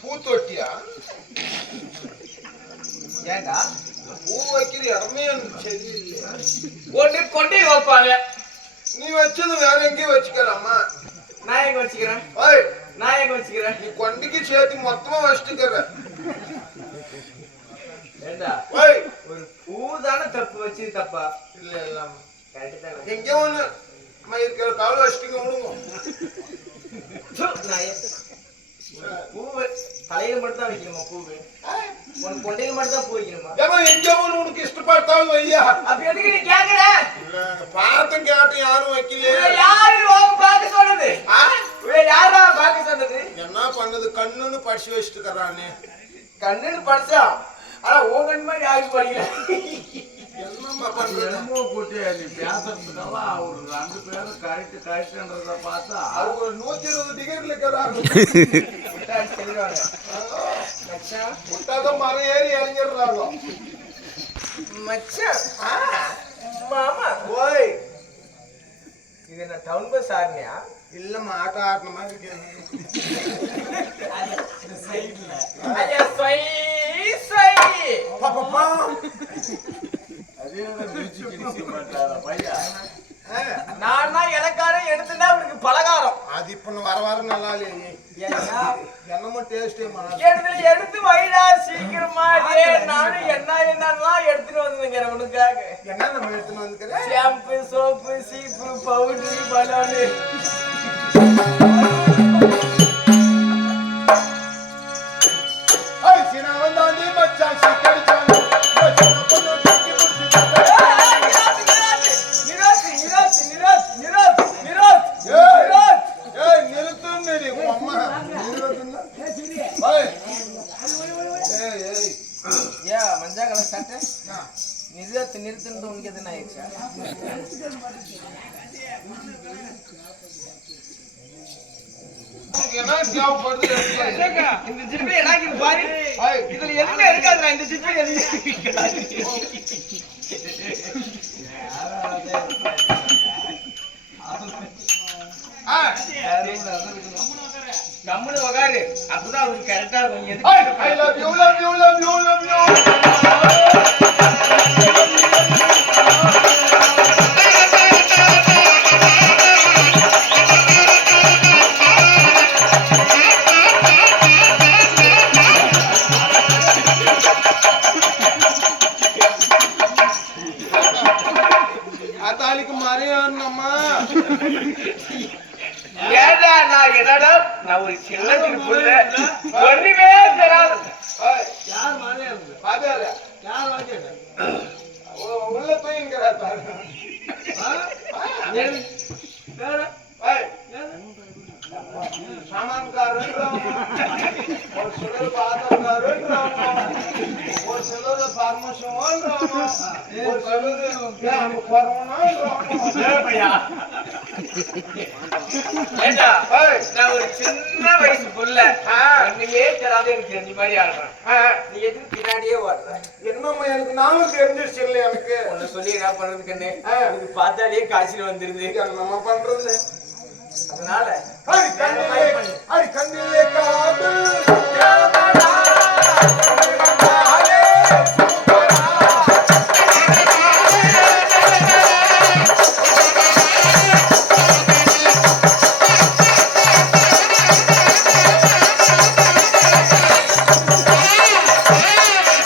பூ தொட்டியா? ஏண்டா பூ வைக்கிற இடமே சரியில்லையா? ஒன்று கொண்டே வைப்பாங்க. நீ வச்சது வேற எங்கேயும் வச்சுக்கலாமா? நான் எங்க வச்சுக்கிறேன்? நான் எங்க வச்சுக்கிறேன்? நீ கொண்டிக்கு சேர்த்து மொத்தமா வச்சுட்டுக்கிற. ஏண்டா ஒரு பூ தானே தப்பு வச்சு தப்பா? இல்ல இல்லாம எங்க ஒண்ணு இருக்கிற கால வச்சுட்டு விடுங்க. பூ தலையில மட்டும் தான் வைக்கணுமா? பூவு உனக்கு கொண்டையில மட்டும் தான் பூ வைக்கணுமா? எங்க ஒண்ணு உனக்கு இஷ்டப்பட்டாலும் வையா. அப்ப எதுக்கு நீ கேக்குற? பார்த்தும் கேட்டும் யாரும் வைக்கலையே. யாரு பார்க்க சொன்னது? யாரா பார்க்க சொன்னது? என்ன பண்ணது? கண்ணுன்னு படிச்சு வச்சுட்டு இருக்கிறானே. கண்ணுன்னு படிச்சா ஆனா உன் கண் மாதிரி யாருக்கு படிக்கல. என்னம்மா பண்றது? நீ பேசுறதுக்கெல்லாம் ஒரு 2 பேரும் கரெக்ட்ன்றத பார்த்தா அவங்க 120 டிகிரில இருக்கிறாங்க. முட்டாதான் மரம் ஏறி இறங்கிடுறாங்க. மச்சான் மாமா ஓய் இது என்ன டவுன் பஸ் ஆடுனியா? இல்லம்மா ஆட்டம் ஆடின மாதிரி இருக்கு. நான் எனக்காரன் எடுத்துட்டா அவனுக்கு பலகாரம். அது இப்ப வர நல்லா இல்லையே. என்னமோ டேஸ்டே எடுத்து வைடா சீக்கிரமா. நானும் என்னெல்லாம் எடுத்துட்டு வந்துக்கிறேன் உனக்காக. என்ன நம்ம எடுத்துன்னு வந்துக்கிறேன்? ஷாம்பு, சோப்பு, சீப்பு, பவுடரு, பலூனு. மஞ்சா கலர் சட்டை நிறுத்துன்னு உனக்கு எதுனா ஆயிடுச்சா? இந்த ஜிப்பை எனக்கு பாரு. இதுல எதுவுமே இருக்காதுடா. இந்த ஜிப்பை கம்முனு உக்காரு. அப்பதான் அவருக்கு கரெக்டா இருக்கும். அத்தாலிக்கு மறையானம்மா. ஏடா நான் என்னடா நான் ஒரு சின்ன புள்ள ஒண்ணுமே தராது. யார் மாறியா பாதாரா? யார் வாங்கிட்ட? உள்ள போய்ங்கறா பாரு. சாமான்காரன் ஒரு சிலர் பாதக்காரன் ஒரு சிலர் பர்மிஷன் ஒரு சிலர் நம்ம கொரோனா. நான் ஒரு சின்ன வயசு புள்ள ஒண்ணுமே தராது. எனக்கு தெரிஞ்ச மாதிரி ஆடுறேன். நீ எதுக்கு பின்னாடியே ஓடுற? என்னம்மா எனக்கு நானும் தெரிஞ்சிருச்சு இல்லை. எனக்கு ஒன்னு சொல்லி என்ன பண்றதுக்குன்னு எனக்கு பார்த்தாலே காய்ச்சல் வந்துருது. நம்ம பண்றது அதனால கண்ணிலே காது